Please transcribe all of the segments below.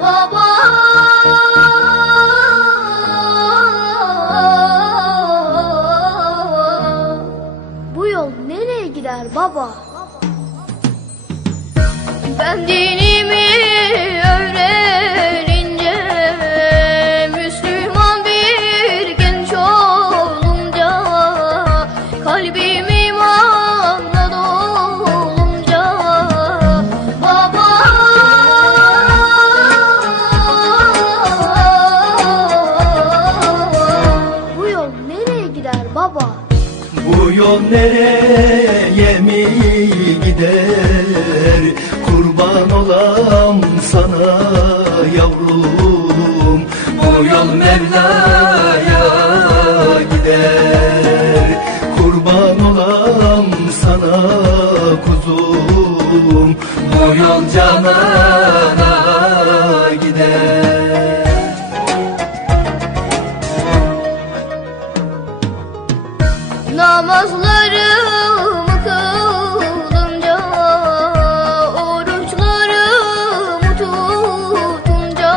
Baba. gider baba. Ben dinimi yol nereye mi gider? Kurban olam sana yavrum. Bu yol Mevla'ya gider. Kurban olam sana kuzum. Bu yol canana gider Namazlarımı kılınca Oruçlarımı tutunca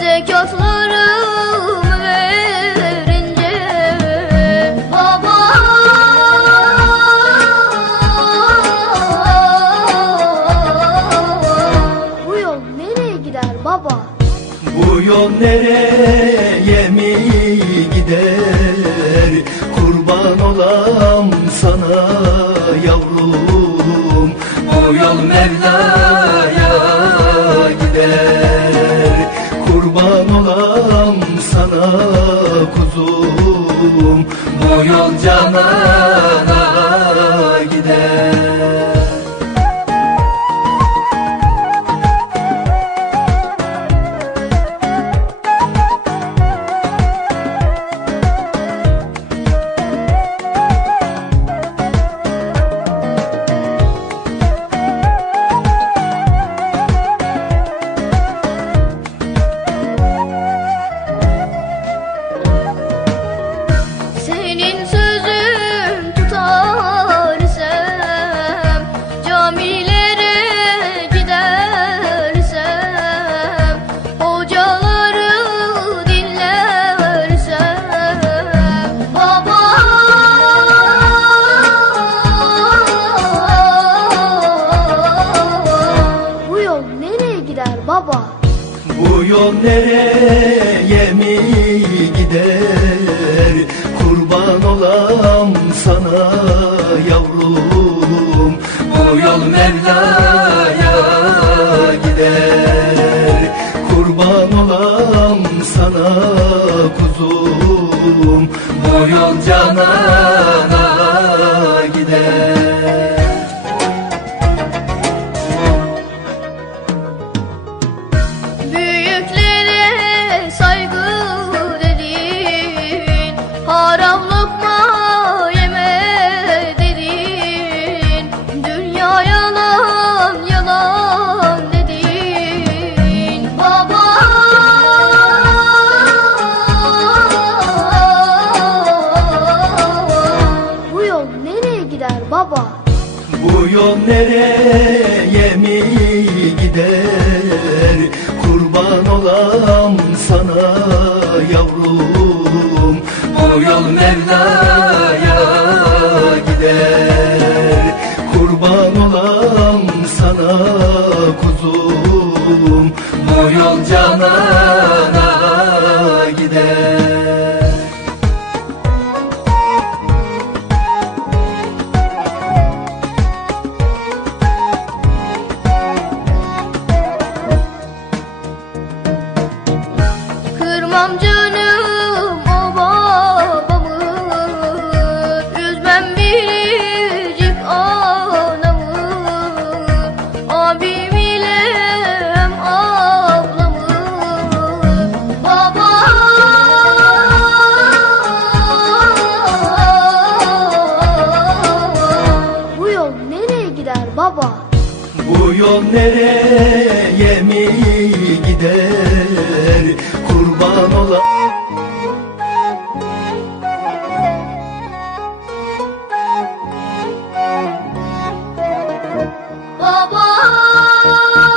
Zekatlarımı verince Baba Bu yol nereye gider baba? Bu yol nereye yavrum Bu yol Mevla'ya gider. Kurban olam sana kuzum Bu yol canana nereye gider baba? Bu yol nereye mi gider? Kurban olam sana yavrum. Bu yol Mevla'ya gider. Kurban olam sana kuzum. Bu yol canana nereye mi gider. Kurban olam sana yavrum. Bu yol Mevla'ya gider baba? Bu yol nereye mi gider Kurban ola